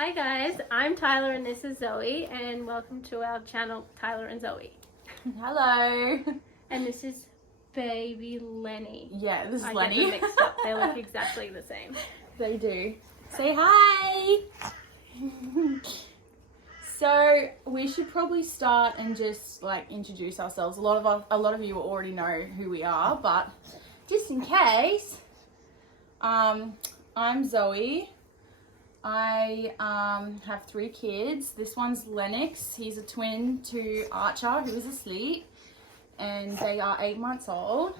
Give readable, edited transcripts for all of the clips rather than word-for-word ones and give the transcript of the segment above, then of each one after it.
Hi guys, I'm Tyler and this is Zoe, and welcome to our channel, Tyler and Zoe. Hello. And this is baby Lenny. Yeah, this is I Lenny. get them mixed up. They look exactly the same. They do. Say hi. So we should probably start and just like introduce ourselves. A lot of you already know who we are, but just in case, I'm Zoe. I have 3 kids. This one's Lennox. He's a twin to Archer, who is asleep, and they are 8 months old.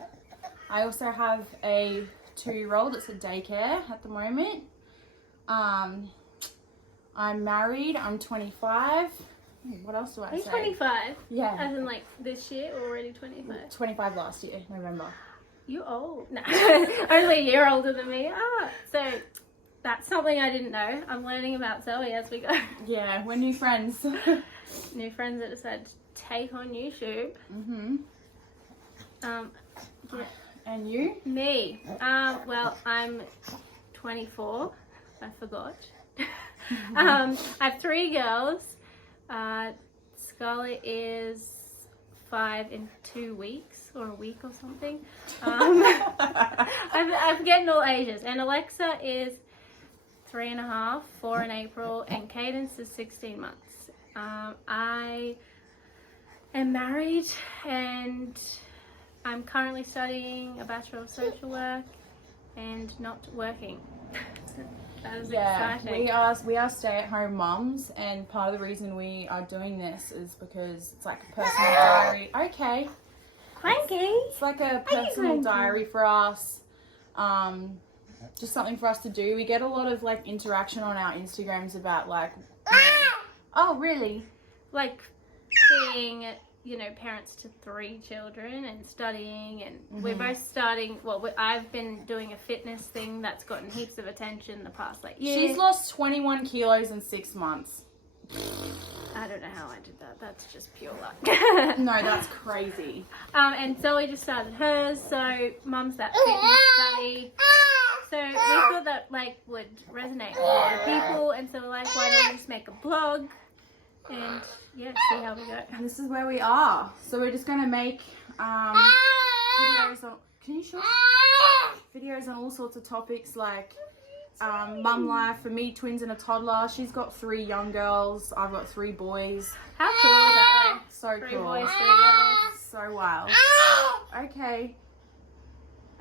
I also have a 2-year-old that's at daycare at the moment. I'm married. I'm 25. What else do I say? Are you 25? Yeah. As in like this year or already 25? 25 last year, November. You old. No. Only a year older than me. So that's something I didn't know. I'm learning about Zoe as we go. Yeah, we're new friends. New friends that decided to take on YouTube. Yeah. And you? Me. Well, I'm 24. I forgot. I have 3 girls. Scarlett is 5 in 2 weeks, or a week or something. I'm forgetting all ages. And Alexa is 3.5, 4 in April, and Cadence is 16 months. I am married and I'm currently studying a Bachelor of Social Work and not working. That is exciting. We are stay-at-home mums, and part of the reason we are doing this is because it's like a personal diary. Okay. Cranky. It's like a personal diary for us. Just something for us to do. We get a lot of like interaction on our Instagrams about like, oh really? Like being, parents to 3 children and studying, and we're both starting. Well, I've been doing a fitness thing that's gotten heaps of attention the past year. She's lost 21 kilos in 6 months. I don't know how I did that. That's just pure luck. No, that's crazy. And Zoe just started hers, so mum's that fitness study. So we thought that would resonate with a lot of people, and so we're like, why don't we just make a blog and see how we go. And this is where we are. So we're just gonna make videos on. Can you show? Videos on all sorts of topics like mum life. For me, twins and a toddler. She's got 3 young girls. I've got 3 boys. How cool is that? So 3 cool. boys, 3 girls. So wild.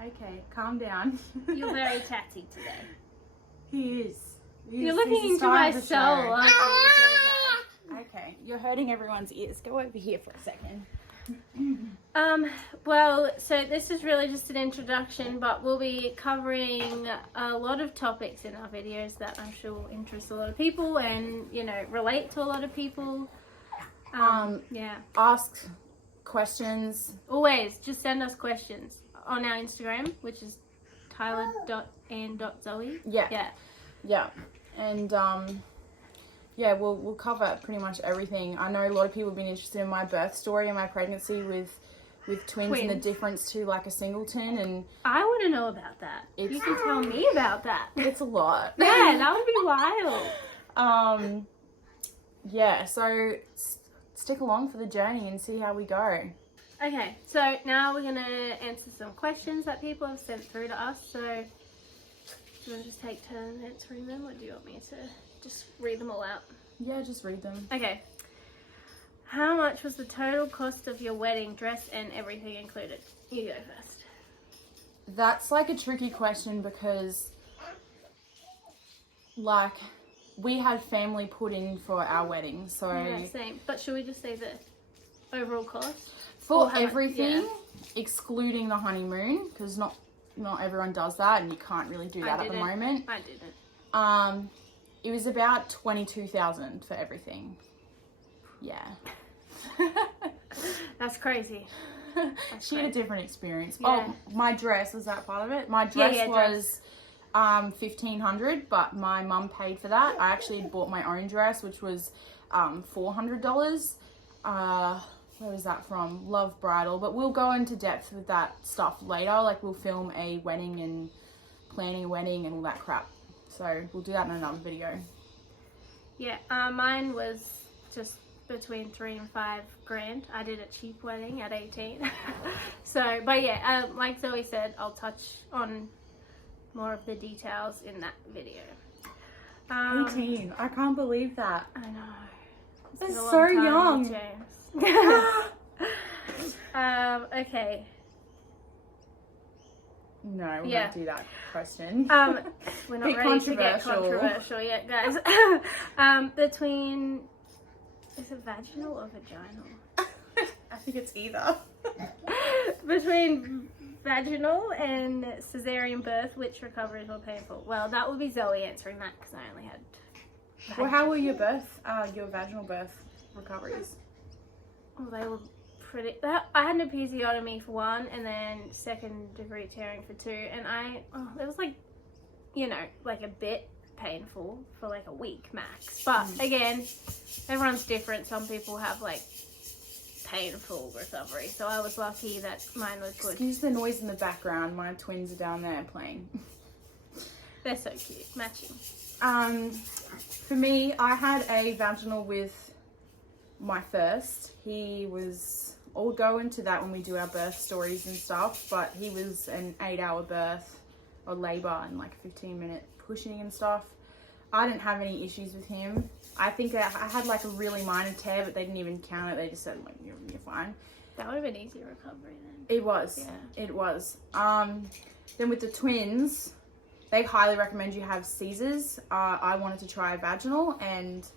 Okay, calm down. You're very chatty today. He is. You're looking into my soul, aren't you? Okay, you're hurting everyone's ears. Go over here for a second. Well, so this is really just an introduction, but we'll be covering a lot of topics in our videos that I'm sure will interest a lot of people and, relate to a lot of people. Ask questions. Always, just send us questions on our Instagram, which is tyler.and.zoe. Yeah. And we'll cover pretty much everything. I know a lot of people have been interested in my birth story and my pregnancy with twins and the difference to like a singleton, and I want to know about that. You can tell me about that. It's a lot. Yeah, that would be wild. So stick along for the journey and see how we go. Okay, so now we're going to answer some questions that people have sent through to us. So do you want to just take turns answering them, or do you want me to just read them all out? Yeah, just read them. Okay. How much was the total cost of your wedding, dress and everything included? You go first. That's like a tricky question because like we had family put in for our wedding, so yeah, same. But should we just say the overall cost? For everything, excluding the honeymoon, because not everyone does that, and you can't really do that at the moment. I didn't. It was about $22,000 for everything. Yeah. That's crazy. She had a different experience. Yeah. Oh, my dress, was that part of it? My dress was $1,500, but my mum paid for that. I actually bought my own dress, which was $400. Where was that from? Love Bridal. But we'll go into depth with that stuff later. Like, we'll film a wedding and planning a wedding and all that crap. So we'll do that in another video. Yeah, mine was just between 3 and 5 grand. I did a cheap wedding at 18. So, but yeah, like Zoe said, I'll touch on more of the details in that video. 18. I can't believe that. I know. That's It's a so long time, young. James. Okay. No, we Yeah. won't do that question. We're not Bit ready to get controversial. controversial yet, guys. Between, is it vaginal or vaginal? I think it's either. Between vaginal and cesarean birth, which recovery is more painful? Well, that would be Zoe answering that because I only had. Well, how were your vaginal birth recoveries? Well, they were pretty. I had an episiotomy for 1, and then 2nd-degree tearing for 2, and it was like, like a bit painful for like a week max. But again, everyone's different. Some people have like painful recovery, so I was lucky that mine was good. Excuse the noise in the background. My twins are down there playing. They're so cute, matching. For me, I had a vaginal with my first. He was, I'll go into that when we do our birth stories and stuff, but he was an 8-hour birth or labour and like a 15-minute pushing and stuff. I didn't have any issues with him. I think I had like a really minor tear, but they didn't even count it. They just said, like, you're fine. That would have been easier recovery then. It was. Yeah. It was. Then with the twins, they highly recommend you have Caesars. I wanted to try vaginal, and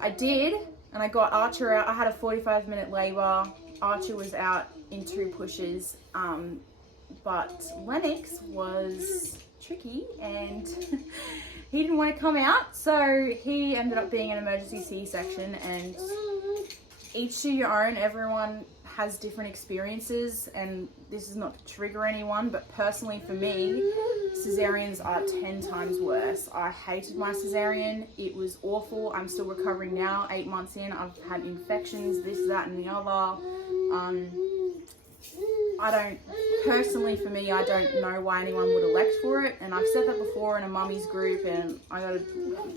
I did, and I got Archer out. I had a 45-minute labour. Archer was out in 2 pushes, but Lennox was tricky, and he didn't want to come out, so he ended up being an emergency C-section, and each to your own. Everyone has different experiences, and this is not to trigger anyone, but personally for me, cesareans are 10 times worse. I hated my cesarean. It was awful. I'm still recovering now, 8 months in. I've had infections, this, that, and the other. Personally for me, I don't know why anyone would elect for it, and I've said that before in a mummy's group, and I got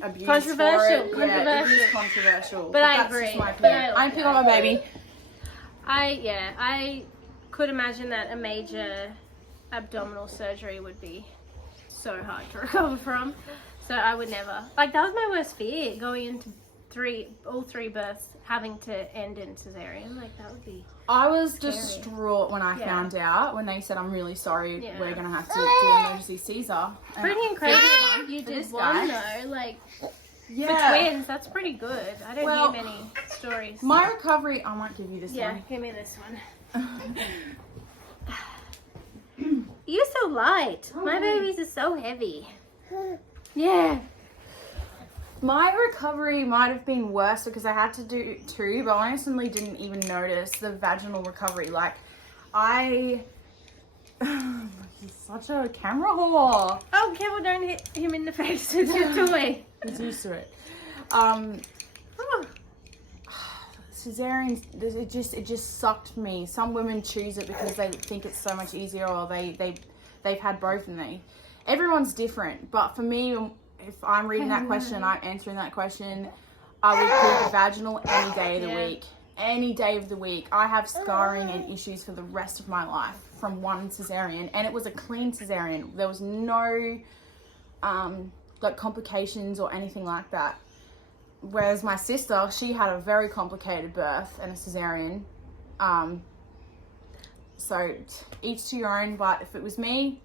abused Controversial. for it. Yeah, it is controversial. But I that's agree. just my opinion. I'm picking up my baby. I could imagine that a major abdominal surgery would be so hard to recover from. So I would never. Like, that was my worst fear, going into all three births having to end in cesarean. Like, that would be I was scary. distraught when I found out, when they said, I'm really sorry, Yeah. we're going to have to do an emergency Caesar. And Pretty incredible. You for did this one guy. though, like Yeah. for twins. That's pretty good. I don't hear many stories. My recovery, I might give you this Yeah, one. give me this one. You're so light. My babies are so heavy. Yeah. My recovery might have been worse because I had to do 2, but I honestly didn't even notice the vaginal recovery. Like, he's such a camera whore. Oh, careful, don't hit him in the face with your toy. He's used to it. Cesareans, it just sucked me. Some women choose it because they think it's so much easier, or they've had both, and everyone's different. But for me, if I'm reading that question and I'm answering that question, I would pick vaginal any day of the week. Any day of the week. I have scarring and issues for the rest of my life from one cesarean, and it was a clean cesarean. There was no like complications or anything like that. Whereas my sister, she had a very complicated birth and a cesarean. So each to your own, but if it was me,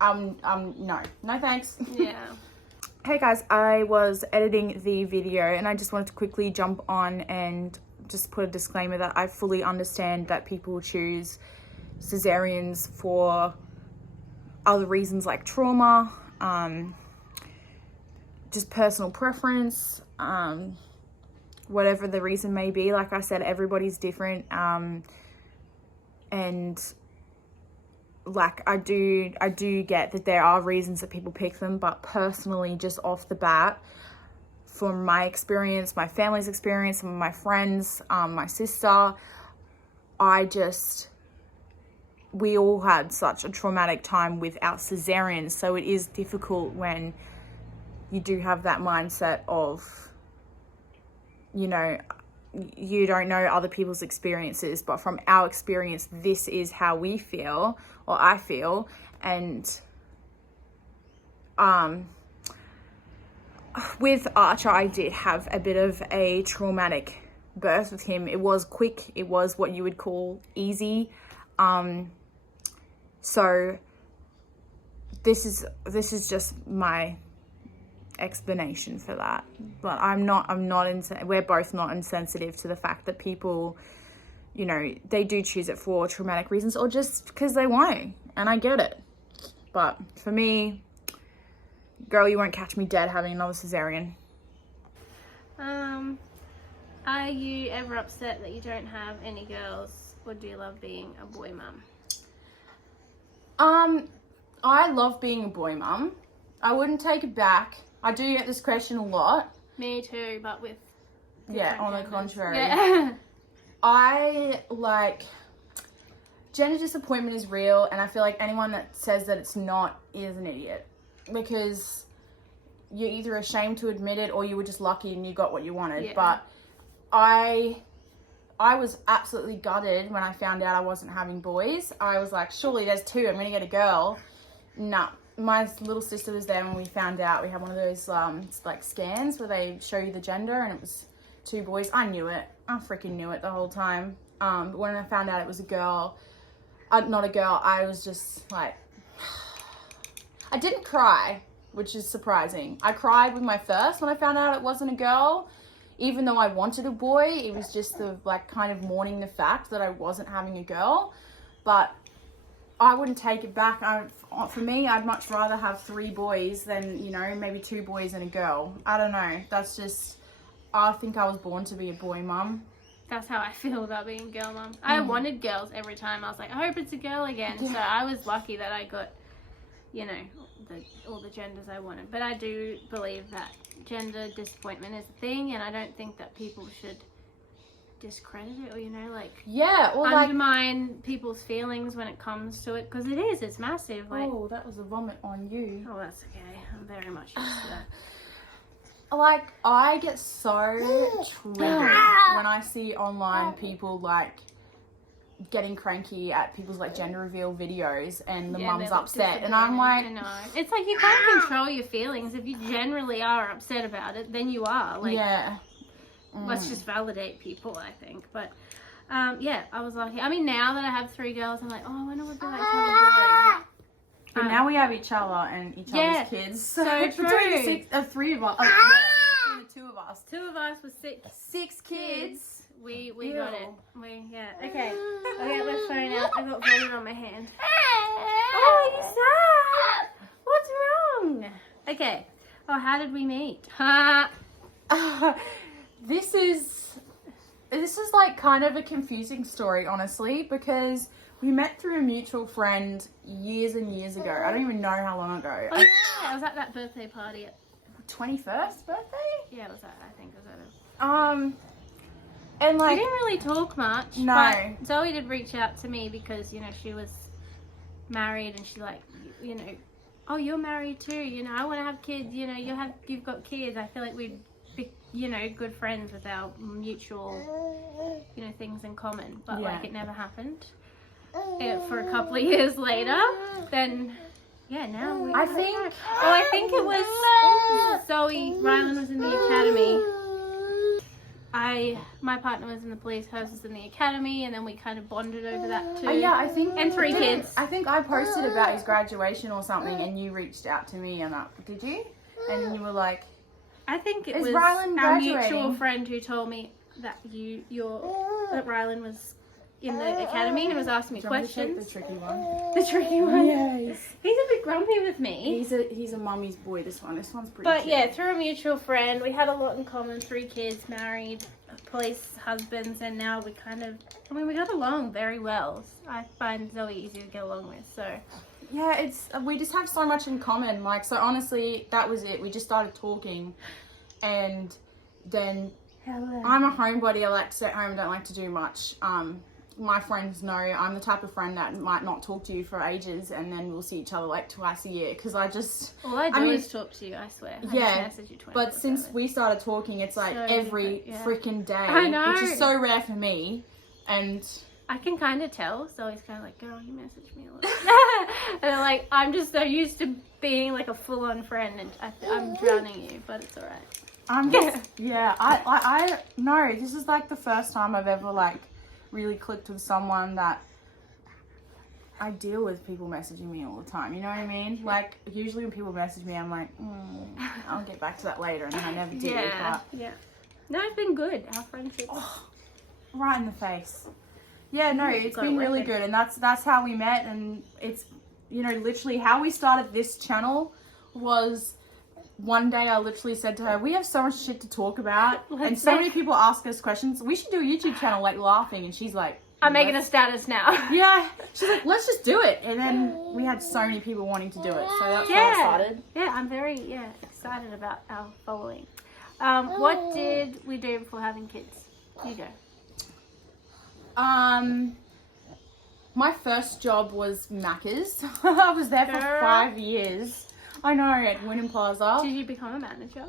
no thanks. Yeah. Hey guys, I was editing the video and I just wanted to quickly jump on and just put a disclaimer that I fully understand that people choose cesareans for other reasons like trauma, just personal preference, whatever the reason may be. Like I said, everybody's different, and like I do get that there are reasons that people pick them, but personally, just off the bat, from my experience, my family's experience, some of my friends, my sister, we all had such a traumatic time with our cesareans, so it is difficult when you do have that mindset of you know, you don't know other people's experiences, but from our experience, this is how we feel, or I feel. And with Archer, I did have a bit of a traumatic birth with him. It was quick. It was what you would call easy. So this is just my explanation for that. But we're both not insensitive to the fact that people, you know, they do choose it for traumatic reasons or just because they want, and I get it. But for me, girl, you won't catch me dead having another cesarean. Are you ever upset that you don't have any girls, or do you love being a boy mum? I love being a boy mum. I wouldn't take it back. I do get this question a lot. Me too, but with on the genders. contrary. Yeah. I gender disappointment is real, and I feel like anyone that says that it's not is an idiot, because you're either ashamed to admit it or you were just lucky and you got what you wanted. Yeah. But I was absolutely gutted when I found out I wasn't having boys. I was like, surely there's two, I'm gonna get a girl. Nah, my little sister was there when we found out. We had one of those like scans where they show you the gender, and it was 2 boys. I knew it. I freaking knew it the whole time. But when I found out it was a girl, not a girl, I was just like, I didn't cry, which is surprising. I cried with my first when I found out it wasn't a girl. Even though I wanted a boy, it was just the like kind of mourning the fact that I wasn't having a girl. But I wouldn't take it back. For me, I'd much rather have 3 boys than, you know, maybe 2 boys and a girl. I don't know. That's just, I think I was born to be a boy mum. That's how I feel about being a girl mum. I wanted girls every time. I was like, I hope it's a girl again. Yeah. So I was lucky that I got, you know, all the genders I wanted. But I do believe that gender disappointment is a thing, and I don't think that people should discredit it, or, you know, like, or undermine people's feelings when it comes to it, because it's massive. Like, oh, that was a vomit on you. Oh, that's okay. I'm very much used to that. Like, I get so triggered when I see online people like getting cranky at people's like gender reveal videos, and the mum's upset, and I'm like, I know. It's like, you can't control your feelings. If you generally are upset about it, then you are. Like, let's just validate people, I think. But I was lucky. I mean, now that I have 3 girls, I'm like, oh, I wonder what they're like having a boy. But now we have each other and each other's kids. So true. Between the 3 of us, between the 2 of us. 2 of us with 6 kids. We got it. Okay. I'll get my phone out. I got vomit on my hand. Oh, you sad? What's wrong? Okay. Oh, how did we meet? This is like kind of a confusing story, honestly, because we met through a mutual friend years and years ago. I don't even know how long ago. Oh, yeah. I was at that birthday party. 21st birthday? Yeah, it was that. I think it was that. And like, we didn't really talk much. No. But Zoe did reach out to me because, you know, she was married, and she like, you know, oh, you're married too. You know, I want to have kids. You know, you've got kids. I feel like we'd be, you know, good friends with our mutual, you know, things in common. But like, it never happened. For a couple of years later, then now we. I think it was Zoe. Rylan was in the academy. My partner was in the police, hers was in the academy, and then we kind of bonded over that too. I think. And 3 kids. I think I posted about his graduation or something, and you reached out to me, and did you? And you were like, I think it was Rylan our mutual friend who told me that that Rylan was in the academy and was asking me questions. The tricky one. The tricky one. Yes. He's a bit grumpy with me. He's a mummy's boy. This one's pretty. But cute. yeah, through a mutual friend, we had a lot in common. 3 kids, married, police husbands, and now we we got along very well. I find Zoe easy to get along with. So yeah, we just have so much in common. Like, so honestly, that was it. We just started talking, and then I'm a homebody. I like to stay at home. Don't like to do much. my friends know I'm the type of friend that might not talk to you for ages and then we'll see each other like twice a year because I just... All I do is talk to you, I swear. I Yeah, just message you 24/7. but since we started talking, it's like So every different, yeah. freaking day. I know. Which is so rare for me. And... I can kind of tell, so he's kind of like, girl, you message me a lot. And like, I'm just so used to being like a full-on friend and I'm drowning you, but it's alright. I'm just, I no, this is like the first time I've ever like really clicked with someone that I deal with people messaging me all the time, you know what I mean? Like, usually when people message me, I'm like, I'll get back to that later, and then I never do. Yeah, But... yeah. No, it's been good, our friendship. Right in the face. Yeah, no, it's Got been a really weapon. good, and that's how we met, and it's, you know, literally how we started this channel was one day I literally said to her, we have so much shit to talk about, and so many people ask us questions, we should do a YouTube channel, like, laughing, and she's like, I'm making a status now. yeah, she's like, let's just do it, and then we had so many people wanting to do it, so that's how it started. Yeah, I'm very excited about our following. What did we do before having kids? You go. My first job was Macca's. I was there for 5 years. I know, at Wynnum Plaza. Did you become a manager?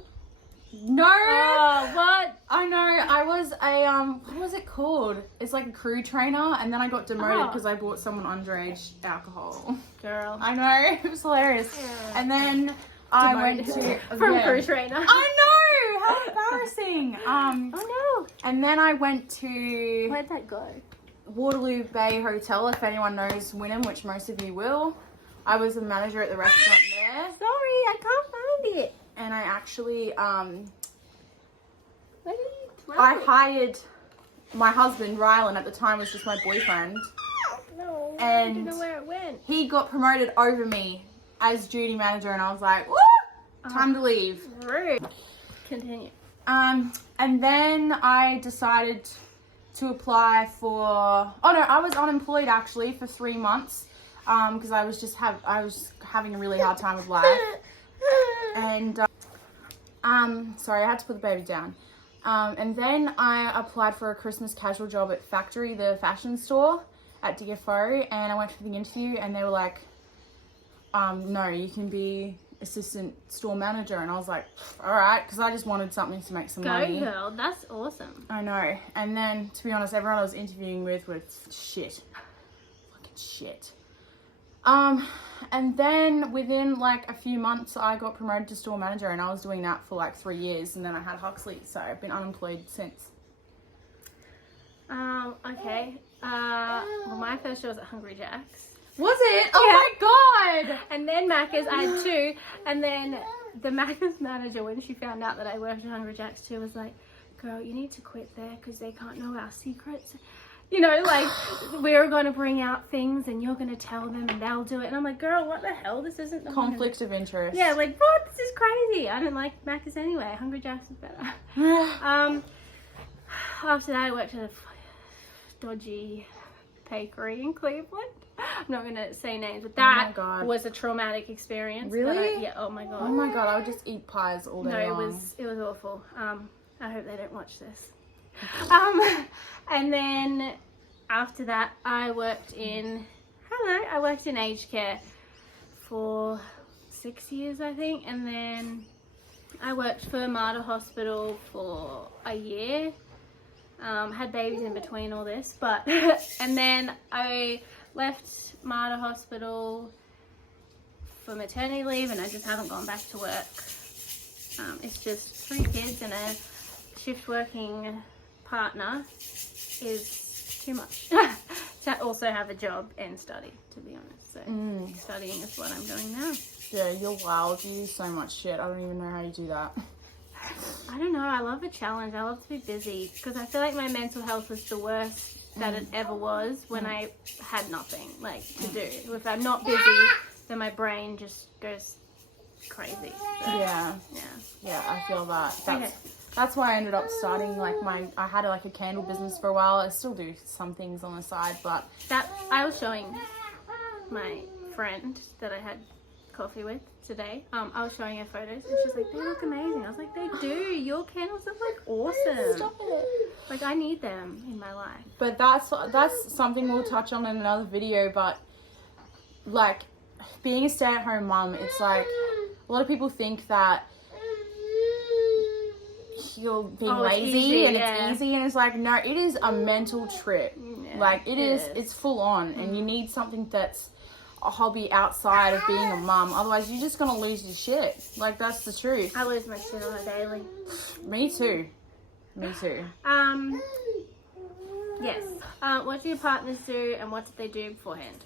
No! Oh, what? I know, I was a, what was it called? It's like a crew trainer, and then I got demoted because I bought someone underage alcohol. Girl. I know, it was hilarious. And then I went to... From crew trainer. I know! How embarrassing! Oh no! And then I went to... Where'd that go? Waterloo Bay Hotel, if anyone knows Wynnum, which most of you will. I was a manager at the restaurant there. Sorry, I can't find it. And I actually, Where did you I hired my husband, Rylan, at the time was just my boyfriend. No, I And don't know where it went. he got promoted over me as duty manager, and I was like, woo! Time to leave. Rude. Continue. And then I decided to apply for, oh no, I was unemployed actually for 3 months, because I was having a really hard time with life. And sorry, I had to put the baby down. And then I applied for a Christmas casual job at Factory, the fashion store at DFO, and I went for the interview, and they were like, no, you can be assistant store manager. And I was like, all right, because I just wanted something to make some money. Go girl, that's awesome. I know. And then, to be honest, everyone I was interviewing with was shit. Fucking shit. And then within like a few months, I got promoted to store manager, and I was doing that for like 3 years, and then I had Huxley, so I've been unemployed since. Okay. Well, my first show was at Hungry Jack's. Was it? Oh my god! And then Macca's, I had 2. And then the Macca's manager, when she found out that I worked at Hungry Jack's too, was like, girl, you need to quit there because they can't know our secrets. You know, like, we're going to bring out things and you're going to tell them and they'll do it. And I'm like, girl, what the hell? This isn't the Conflict of interest. Yeah, like, what? This is crazy. I don't like Macca's anyway. Hungry Jack's is better. After that, I worked at a dodgy bakery in Cleveland. I'm not going to say names, but that was a traumatic experience. Really? Yeah, oh my God. Oh my god, I would just eat pies all day long. It was awful. I hope they don't watch this. And then after that, I worked in aged care for 6 years, I think. And then I worked for Mater Hospital for a year. Had babies in between all this, but and then I left Mater Hospital for maternity leave, and I just haven't gone back to work. It's just 3 kids and a shift working partner is too much to also have a job and study, to be honest. So studying is what I'm doing now. Yeah, you're wild. You do so much shit. I don't even know how you do that. I don't know. I love a challenge. I love to be busy because I feel like my mental health was the worst that it ever was when I had nothing like to do. If I'm not busy, then my brain just goes crazy. So, Yeah, I feel that. That's why I ended up starting like I had like a candle business for a while. I still do some things on the side, but that I was showing my friend that I had coffee with today, I was showing her photos and she's like, they look amazing. I was like, they do. Your candles look like awesome. Stop it. Like, I need them in my life. But that's something we'll touch on in another video. But like, being a stay-at-home mum, it's like a lot of people think that you're being lazy easy, and yeah. it's easy, and it's like, no, it is a mental trip. Yeah, Like it is, is. it's full on, and you need something that's a hobby outside of being a mum. Otherwise, you're just gonna lose your shit. Like, that's the truth. I lose my shit on a daily. Me too. Me too. Yes. What do your partners do and what did they do beforehand?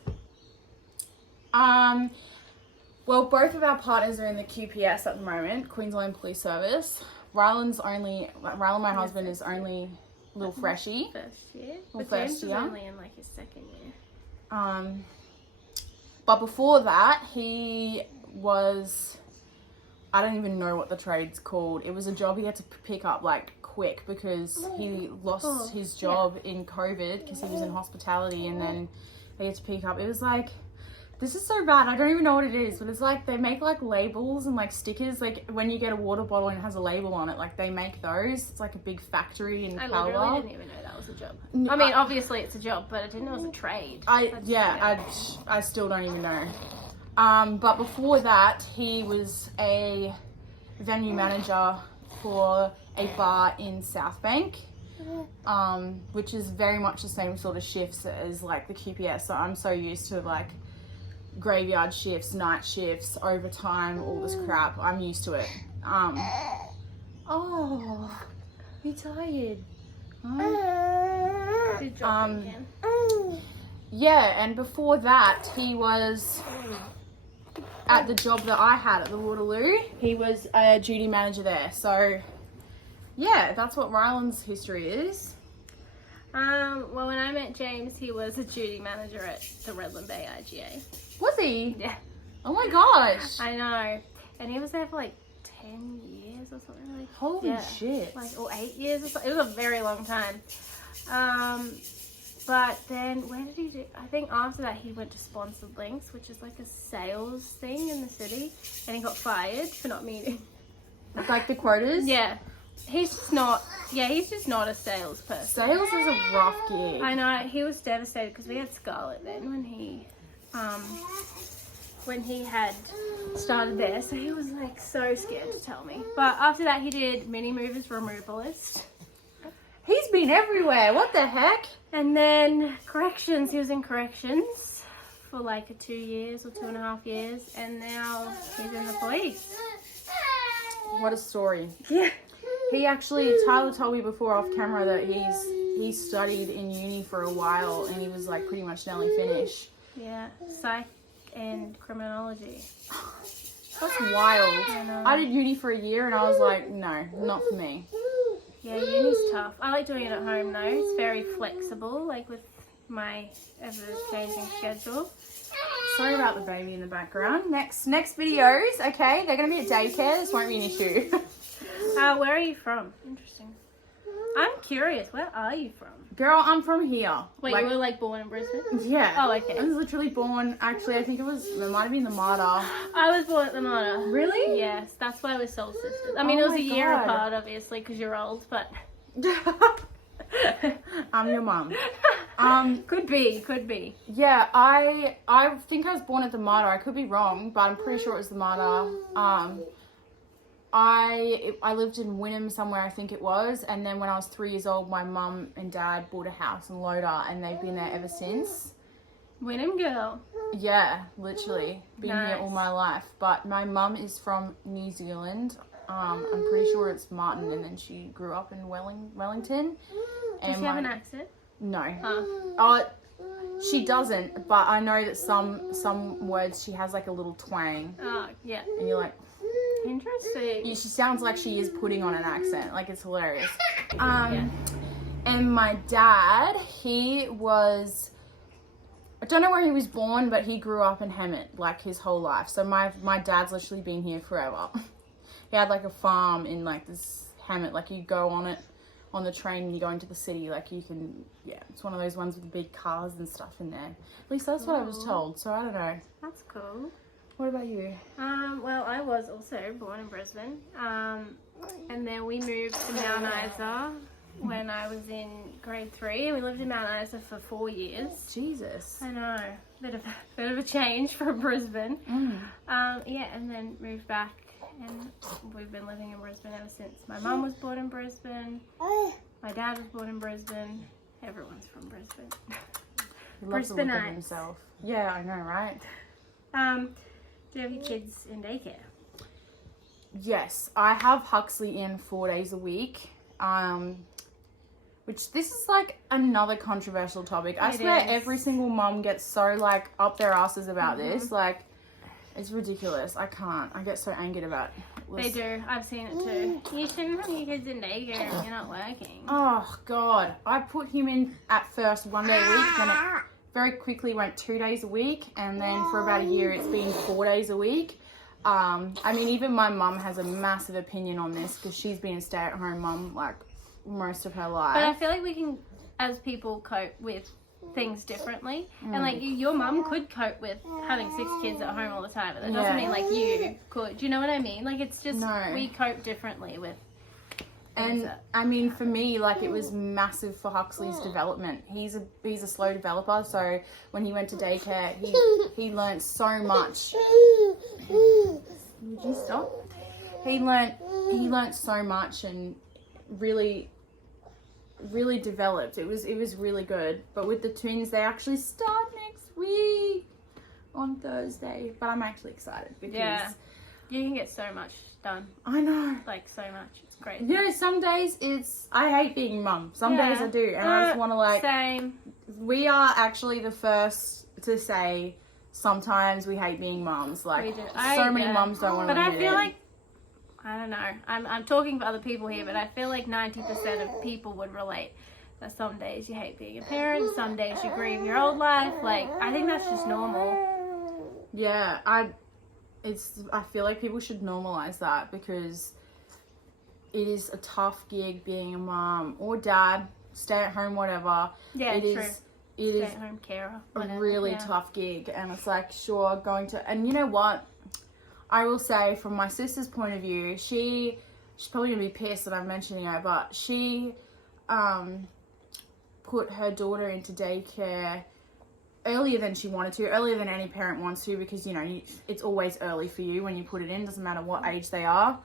Well, both of our partners are in the QPS at the moment, Queensland Police Service. Rylan, my husband, is only a little freshy. First year. Well, But James first is year. only in like his second year. But before that, he was, I don't even know what the trade's called. It was a job he had to pick up like quick because he lost his job in COVID because he was in hospitality, and then they had to pick up. It was like, this is so bad. I don't even know what it is, but it's like they make like labels and like stickers. Like when you get a water bottle and it has a label on it, like they make those. It's like a big factory in I Kalwa. literally didn't even know that was a job. I mean, obviously it's a job, but I didn't know it was a trade. I still don't even know. But before that, he was a venue manager for a bar in South Bank, which is very much the same sort of shifts as like the QPS. So I'm so used to like graveyard shifts, night shifts, overtime, all this crap. I'm used to it. Oh, you tired? Good job, again. Yeah, and before that, he was at the job that I had at the Waterloo. He was a duty manager there. So, yeah, that's what Rylan's history is. Well, when I met James, he was a duty manager at the Redland Bay IGA. Was he? Yeah. Oh my gosh. I know. And he was there for like 10 years or something like that. Holy shit. Like, or 8 years or something. It was a very long time. But then, where did he do? I think after that he went to Sponsored Links, which is like a sales thing in the city. And he got fired for not meeting. Like the quotas? Yeah. He's just not a salesperson. Sales is a rough gig. I know, he was devastated because we had Scarlett then when he had started there, so he was like so scared to tell me. But after that he did mini movers removalist. He's been everywhere. What the heck? And then corrections, he was in corrections for like 2 years or 2.5 years, and now he's in the police. What a story. Yeah. He actually, Tyler told me before off camera that he studied in uni for a while and he was like pretty much nearly finished. Yeah, psych and criminology. That's wild. I know. I did uni for a year and I was like, no, not for me. Yeah, uni's tough. I like doing it at home though. It's very flexible, like with my ever-changing schedule. Sorry about the baby in the background. Next videos, okay? They're going to be at daycare. This won't be an issue. Where are you from? Interesting. I'm curious. Where are you from? Girl, I'm from here. Wait, like, you were like born in Brisbane? Yeah. Oh, okay. I was literally born, actually, I think it might have been the Mater. I was born at the Mater. Really? Yes, that's why we're soul sisters. I mean, Oh it was my a year God. apart, obviously, because you're old, but... I'm your mum. Could be. Yeah, I think I was born at the Mater. I could be wrong, but I'm pretty sure it was the Mater. I lived in Wynnum somewhere, I think it was, and then when I was 3 years old, my mum and dad bought a house in Loda, and they've been there ever since. Wynnum girl. Yeah, literally. Been here all Nice. my life. But my mum is from New Zealand. I'm pretty sure it's Martin, and then she grew up in Wellington. Does she have an accent? No. Huh. She doesn't, but I know that some words she has like a little twang, Oh, yeah. and you're like, Interesting. she sounds like she is putting on an accent. Like, it's hilarious. Yeah. And my dad, he was, I don't know where he was born, but he grew up in Hemet, like, his whole life. So my dad's literally been here forever. He had, like, a farm in, like, this Hemet. Like, you go on it, on the train, and you go into the city. Like, you can, yeah, it's one of those ones with big cars and stuff in there. At least that's what I was told, so I don't know. That's cool. What about you? Well, I was also born in Brisbane. And then we moved to Mount Isa when I was in grade 3. And we lived in Mount Isa for 4 years. Jesus. I know. Bit of a change from Brisbane. Mm. Yeah, and then moved back. And we've been living in Brisbane ever since. My mum was born in Brisbane. My dad was born in Brisbane. Everyone's from Brisbane. He loves the look of himself. Yeah, I know, right? Do you have your kids in daycare? Yes, I have Huxley in 4 days a week. Which this is like another controversial topic. I swear every single mom gets so like up their asses about this. Like, it's ridiculous. I can't. I get so angered about it. They do. I've seen it too. You shouldn't have your kids in daycare if you're not working. Oh, God. I put him in at first 1 day a week, then it very quickly went 2 days a week, and then for about a year it's been 4 days a week. I mean, even my mum has a massive opinion on this because she's been a stay-at-home mum like most of her life. But I feel like we can, as people, cope with things differently. And like your mum could cope with having 6 kids at home all the time, but that doesn't mean like you could. Do you know what I mean? Like, it's just we cope differently with things. And I mean, for me, like, it was massive for Huxley's development. He's a slow developer, so when he went to daycare, he learned so much. Would you stop? He learned so much and really developed. It was really good. But with the twins, they actually start next week on Thursday. But I'm actually excited because you can get so much done. I know, like so much. It's great. You know, some days I hate being mum. Some days I do, and I just want to like. Same. We are actually the first to say sometimes we hate being mums. Like, we do. So many mums don't want to. But I feel like, I don't know. I'm talking for other people here, but I feel like 90% of people would relate. That some days you hate being a parent, some days you grieve your old life. Like, I think that's just normal. Yeah, I feel like people should normalize that because it is a tough gig being a mom or dad, stay at home, whatever. Yeah, it true. It is home carer, a really tough gig, and it's like, sure, going to, and you know what? I will say, from my sister's point of view, she's probably gonna be pissed that I'm mentioning her, but she put her daughter into daycare earlier than she wanted to, earlier than any parent wants to, because, you know, it's always early for you when you put it in, doesn't matter what age they are,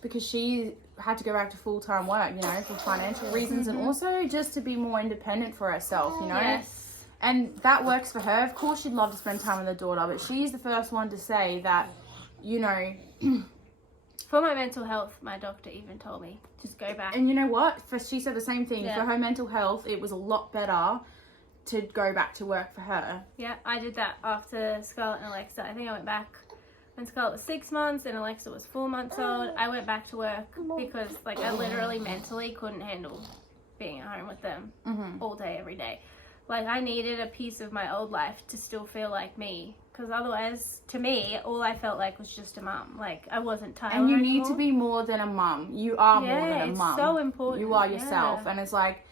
because she had to go back to full-time work, you know, for financial reasons, and also just to be more independent for herself, you know. Yes. And that works for her. Of course she'd love to spend time with her daughter, but she's the first one to say that, you know, for my mental health, my doctor even told me, just go back. And you know what? She said the same thing. Yeah. For her mental health, it was a lot better to go back to work for her. Yeah, I did that after Scarlett and Alexa. I think I went back when Scarlett was 6 months and Alexa was 4 months old. I went back to work because, like, I literally mentally couldn't handle being at home with them all day, every day. Like, I needed a piece of my old life to still feel like me. Because otherwise, to me, all I felt like was just a mum. Like, I wasn't Tyler And you anymore. need to be more than a mum. You are more than a mum. It's so important. You are yourself. Yeah. And it's like...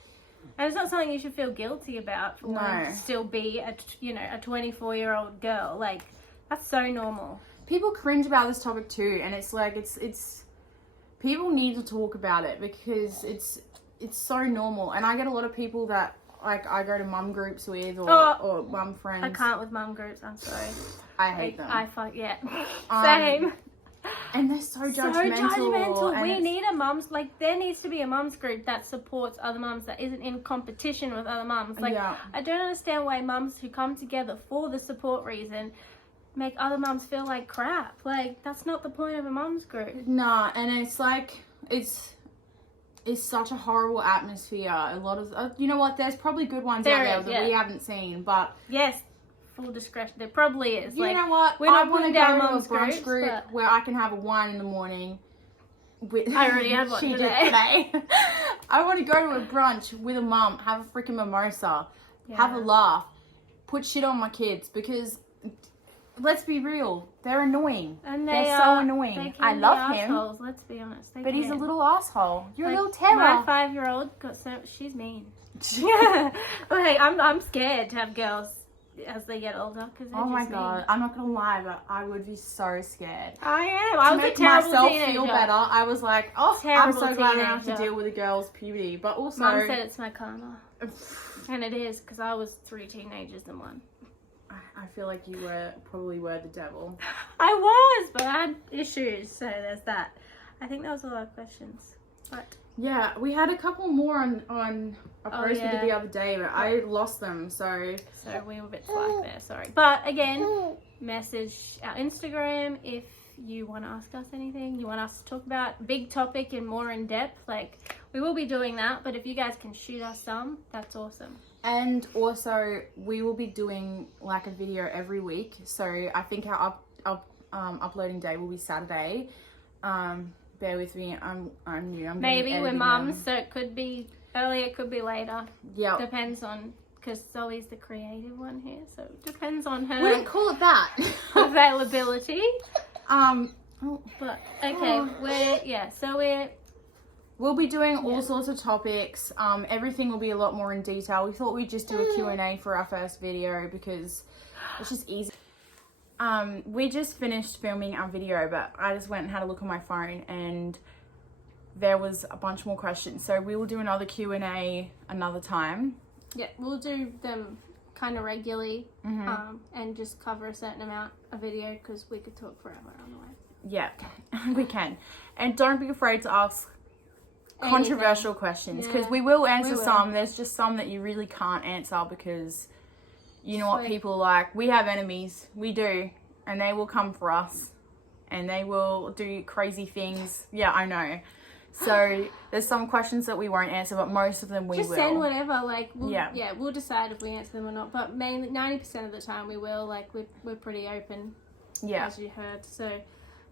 And it's not something you should feel guilty about for wanting to still be a 24-year-old girl. Like, that's so normal. People cringe about this topic too. And it's like, it's... People need to talk about it because it's so normal. And I get a lot of people that... Like, I go to mum groups with or mum friends. I can't with mum groups, I'm sorry. I hate them. Same. And they're so judgmental. We need a mums, like, there needs to be a mums group that supports other mums, that isn't in competition with other mums. Like, I don't understand why mums who come together for the support reason make other mums feel like crap. Like, that's not the point of a mums group. Nah, and it's like, it's such a horrible atmosphere. A lot of, you know what, there's probably good ones out there that we haven't seen, but... Yes, full discretion. There probably is. You know what, I want to go to a brunch group where I can have a wine in the morning. I already had one today. I want to go to a brunch with a mum, have a freaking mimosa, have a laugh, put shit on my kids, because... Let's be real. They're annoying. And they're so annoying. I love him. Let's be honest. But he's a little asshole. You're a little terror. My 5-year-old got so... She's mean. Like, I'm scared to have girls as they get older. Cause Oh my God, I'm not gonna lie, but I would be so scared. I am. I To was a make terrible myself teenager. feel better, I was like, oh, Terrible I'm so glad I don't have to teenager. deal with a girl's puberty. But also, Mum said it's my karma. And it is, because I was 3 teenagers in one. I feel like you probably were the devil. I was, but I had issues, so there's that. I think that was all our questions. But Yeah, we had a couple more on a post we did yeah. the other day, but I lost them, so we were a bit slack there, sorry. But again, message our Instagram if you want to ask us anything, you want us to talk about big topic and more in depth. Like, we will be doing that, but if you guys can shoot us some, that's awesome. And also, we will be doing like a video every week. So I think our uploading day will be Saturday. Bear with me. I'm new. I'm Maybe we're mums, them. so it could be earlier, it could be later. Yeah. Depends on, because Zoe's the creative one here, so it depends on her Wouldn't call it that. availability. But okay, we'll be doing all sorts of topics. Everything will be a lot more in detail. We thought we'd just do a Q&A for our first video because it's just easy. We just finished filming our video, but I just went and had a look on my phone and there was a bunch more questions. So we will do another Q&A another time. Yeah, we'll do them kind of regularly, and just cover a certain amount of video because we could talk forever on the way. Yeah, we can. And don't be afraid to ask controversial questions because we will answer some. There's just some that you really can't answer because you know what people like. We have enemies. We do. And they will come for us. And they will do crazy things. Yeah, I know. So there's some questions that we won't answer, but most of them we will. Just send whatever. Like, we'll decide if we answer them or not. But mainly 90% of the time we will. Like, we're pretty open. Yeah. As you heard. So,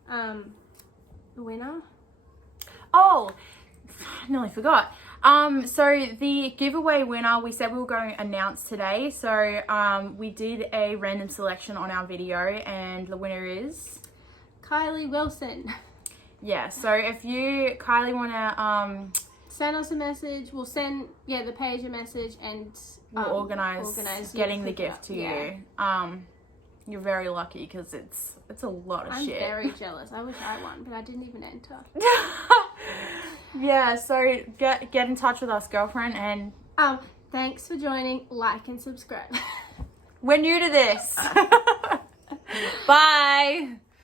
the winner? Oh, I nearly forgot. So the giveaway winner, we said we were going to announce today. So we did a random selection on our video and the winner is Kylie Wilson. Yeah, so if you, Kylie, want to send us a message, we'll send the page a message and we'll organize getting the gift to you. You're very lucky because it's a lot of shit. I'm very jealous. I wish I won, but I didn't even enter. Yeah, so get in touch with us, girlfriend, and thanks for joining. Like and subscribe. We're new to this. Bye.